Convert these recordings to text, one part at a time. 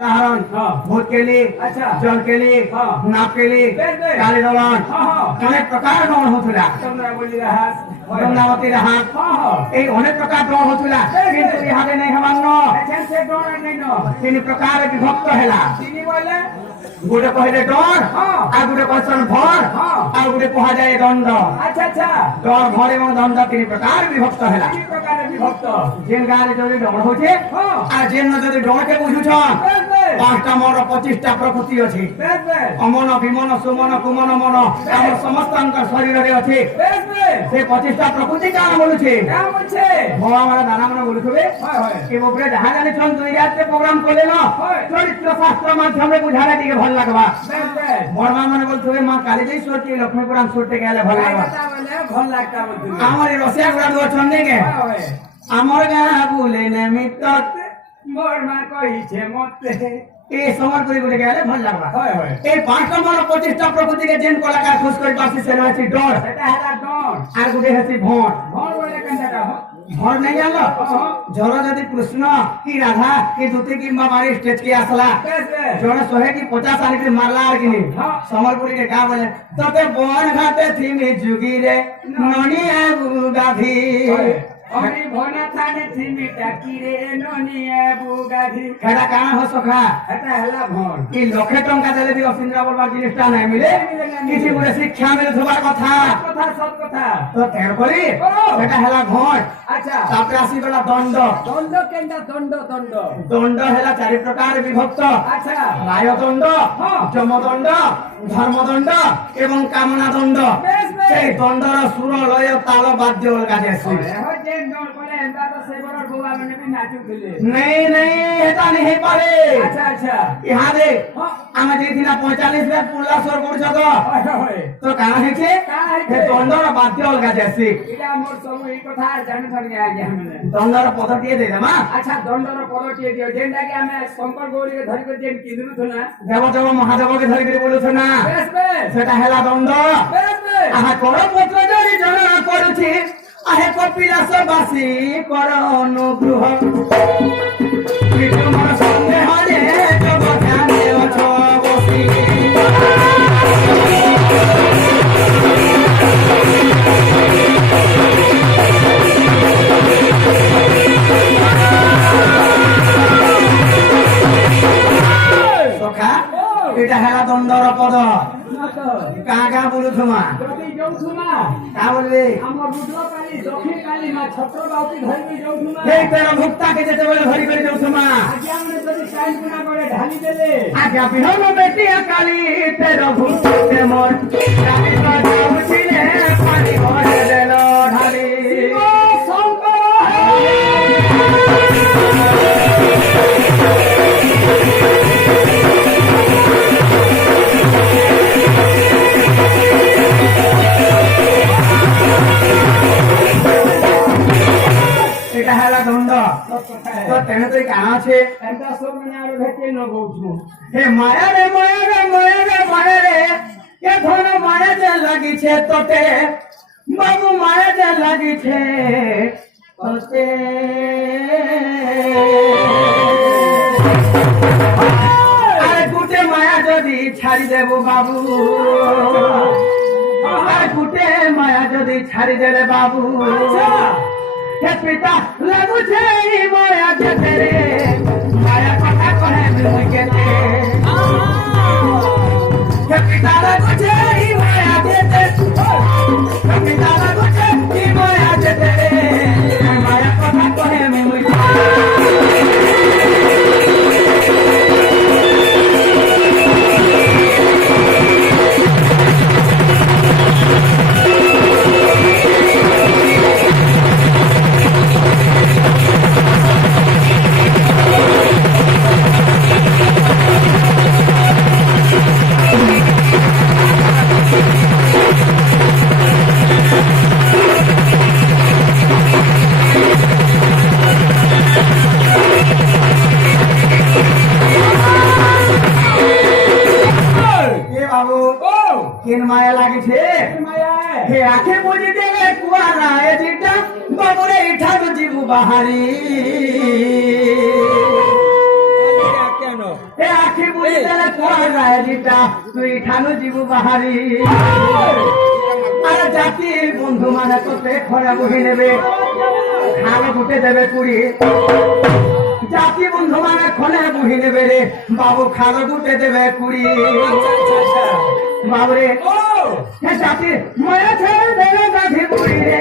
उदाहरण भूत के लिए, अच्छा जल के लिए, नाप के लिए, काली दलन अनेक प्रकार दलन होता गंगावती अनेक प्रकार दलन होता किंतु यहाँ नहीं तीन प्रकार विभक्त है गोटे कहले डर आ गोटे कहन भर आ गोटे कह जाए दंड अच्छा अच्छा डर भर एवं दंड तीन प्रकार विभक्त है जेन गाँव जो डर हो जेन जदि डर के बुझुछ पांचटा मन 25टा प्रकृति अच्छी अमन विमन सुमन कुमन मन आम समस्त शरीर में अच्छे से 25टा प्रकृति क्या बोलू भगवान वाला दाना मन बोलुवे जहाँ जानी दुई रात प्रोग्राम कले न चरित्र शास्त्र माध्यम बुझाने टे भल लगवा बड़मा मैंने बोलते माँ काली सोर की लक्ष्मीपुराम सोटे गए भल लगता आमर रसिया गुड़ा दो चंदे के आमर गाँ बुले निमित्त बड़मा कही मते ए समरपुरी गुटे गले भल लगवा ए 5 मन 25टा प्रकृति के जेन कलाकार खुश कर पासी से रहछि डर सेटा हला डर आर गुटे हछि भोट भोर बोले कंटा भोर नहीं जानलो जर जदि कृष्ण की राधा की दूती की मारी स्टेज की आसला जड़े 100 की 50 आनी के मारला आर कि समरपुरी के गा बोले तते बन घाटे थी मी जुगी रे ननी है गाधी अरे भोना थाने थी मिटा किरे ननिए बुगाधी केडा काना हो सखा एटा हला भोन कि लखे टंका देले भी असिंद्रा बोलबा जिनिसटा नहीं मिले किछि गुरे शिक्षा मिले थबार कथा सब कथा तो तेर करी एटा हला घोट अच्छा तापर आसी गला दंड दंड केंदा दंड दंड दंड हला चारि प्रकार विभक्त अच्छा राय दंड जम दंड धर्म दंड एवं कामना दंड से दंडर सुर लय ताल वाद्य अलगा जैसे नहीं नहीं हेता नहीं पारे अच्छा अच्छा यहाँ दे आमे देखिना 45 में पुल्ला स्वर पड़ तो कहाँ है छे हे दंडर वाद्य अलगा जैसे इला मोर सब ई कथा जानि थन गया आगे हमने दंडर पद्धति दे दे मां अच्छा दंडर पद्धति दियो जेंडा के हमें शंकर गौरी के धरि के जेन किदनु थना देवदेव महादेव के धरि के बोलु थना बेस बेस सेटा हेला दंड बेस बेस आहा कर पुत्र जरि जन करूछि आहे कपिलास बासी कर अनुग्रह विक्रमर संदेह रे जब ध्याने अछ बसी सखा एटा हेला दंडर पद कहाँ कहाँ बोलू थुमा जदी जाऊ थुमा का बोलले हमर रुद्र काली दक्षिण काली मां छत्रबावती धरि के जाऊ थुमा हे तेरा भक्ता के जेते बेले धरि कर जाऊ थुमा आज्ञा हमने जदी साइन गुना करे ढाली देले आज्ञा बिहन बेटी काली तेरा भक्त के मोर जाति जाऊ छिले पानी भर देलो ढाली शंकर এটা হেলা দণ্ড তো তেনে তুই কানা আছে एंटा सब मने आरो भेटे न गौछु হে মায়া রে মায়া রে মায়া রে মায়া রে কে ধন মায়া যে লাগিছে তোতে বাবু মায়া যে লাগিছে তোতে আরে গুটে মায়া যদি ছাড়ি দেব বাবু আরে গুটে মায়া যদি ছাড়ি দেলে বাবু हे पिता लगु छे माया जेते रे माया कथा कहे मुके ते हे पिता लगु छे माया जेते हे पिता लगु छे माया जेते रे माया कथा कहे मुके केन माया लागे छे माया हे आखे बुझी देवे कुआरा ए जीटा बाबुरे इठा जीवु बाहरी এ আখি বুঝি দেলে কোয়া যায় যেটা তুই ঠানু জীবু বাহারি আর জাতি বন্ধু মানে তোতে খরা বহি নেবে খালে গুটে দেবে কুড়ি জাতি বন্ধু মানে খনে বহি নেবে রে বাবু খালে গুটে দেবে কুড়ি বাবরে হে জাতি ময়া ছেড়ে দেবে গাধি বুড়ি রে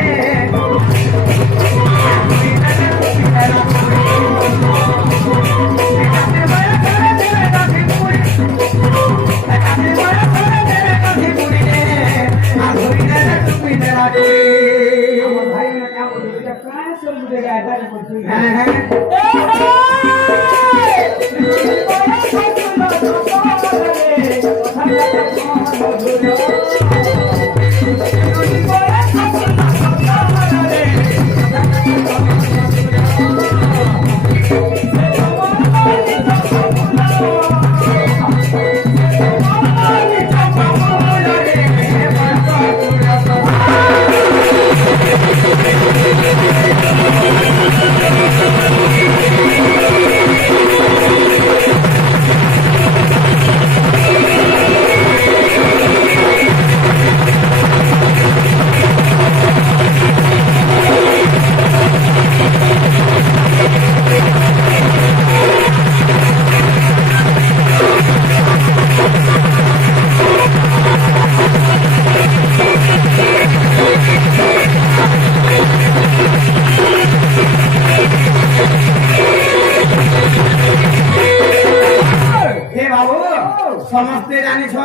সমস্তে জানিছ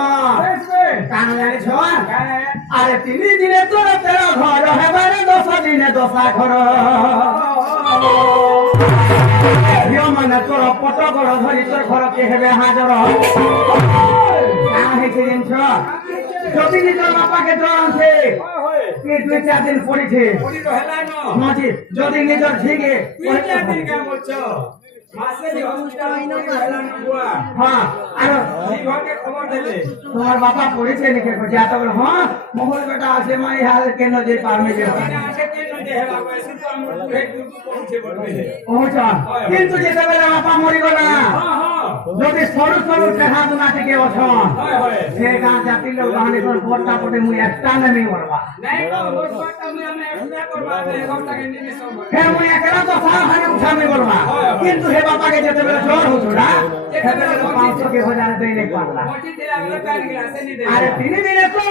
কান জানিছ আরে 3 দিনে তোর 13 ঘর হেবারে 10 দিনে 10 ঘর মানে তোর পট ঘর ধরি তোর ঘরকে হেবে হাজর হয়েছে জিনিস যদি নিজের বাপাকে জ্বর আছে কি 2-4 দিন পড়েছে যদি নিজের ঠিকে হ্যাঁ আর তোমার বাবা পড়েছে নাকি যাতে বলে হ্যাঁ মহল বেটা আছে মাই হাল কেন যে পারমে যে কিন্তু যেতেবেলে বাপা মরিগল না যদি সরু সরু চেহা দুনা থেকে অছন সে গাঁ জাতির লোক গাঁনি তোর বড়টা পটে মুই একটা নেই মরবা হে মুই একলা তো সাহানে উঠামি বলবা কিন্তু হে বাপাকে যেতেবেলে জ্বর হতো না সেবেলে 500 के हो जाने देई नहीं पारला अरे 3 दिने तो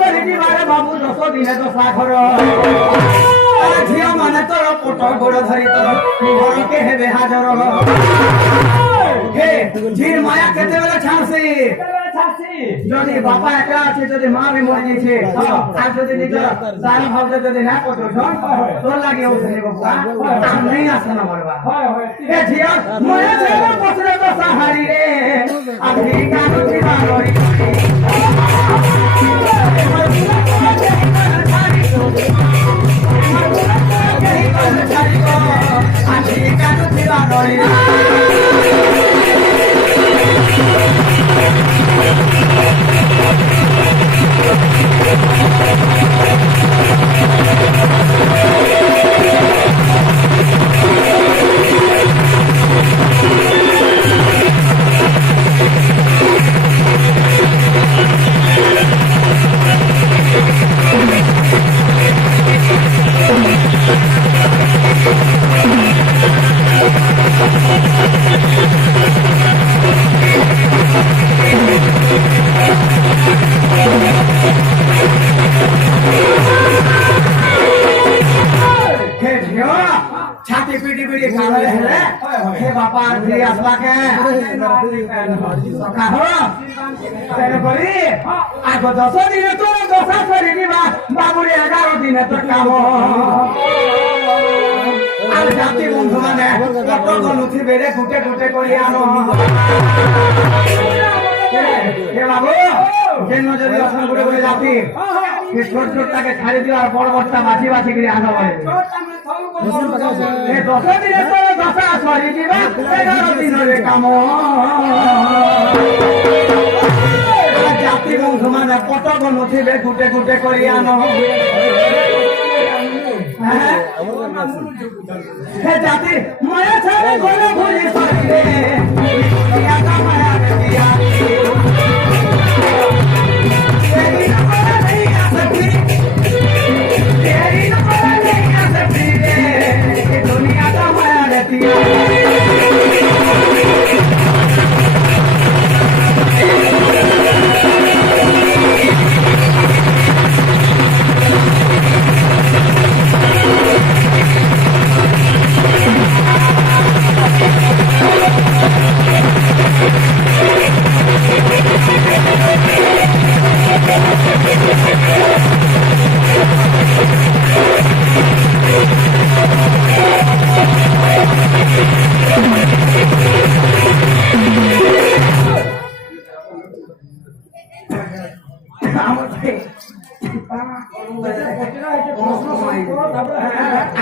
तेरे जीवारे बाबू 10 दिने तो साखर अरे झिया माने तोर पोट गोड़ धरी तोर घर के हेबे हाजर हे झिर माया केते बेला छासी যদি বাবা একলা আছে যদি মা भी মরে গেছে আর যদি নিজের সারা ভাবতে যদি না করতো তোর লাগে ওখানে বাবা আর नहीं আসে না মরবা এ ঝিয়া ময়া ছেড়ে বসরে তো সাহারি রে আমি কানো চিবা রই আমি কানো চিবা রই छाती पीटी पीटी काले हेले हे बापा फिर असला के कहो तेरे करी आगो 10 दिन तो 10 सरी दिबा बाबुरे 11 दिन तो काम আর জাতি বন্ধু মানে কত গনুথি বেরে গুটে গুটে করি আনো হে বাবু কেন যদি অসন গুটে গুটে জাতি ছোট ছোটটাকে ছাড়ি দিও আর বড় বড়টা বাছি বাছি করে আনা বলে ए 10 दिन तो 10 सरी दिबा 11 दिन रे काम जाति बंधु माने कत गनुथिबे गुटे गुटे करी आनो হ্যাঁ আমার মুলু যোগু হে জাতি মায়া ছাড়ে ঘরে ভুলি সরিলে দুনিয়া কা মায়া দিয়া তেরি না পারা নেই আ सकती तेरी ना पारा नहीं आ सकती रे दुनिया का माया रहती है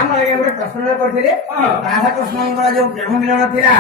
আমরা এবারে প্রশ্ন করছিলে রাধা কৃষ্ণଙ୍କର ଯୋଉ ପ୍ରେମ ମିଳନ ଥିଲା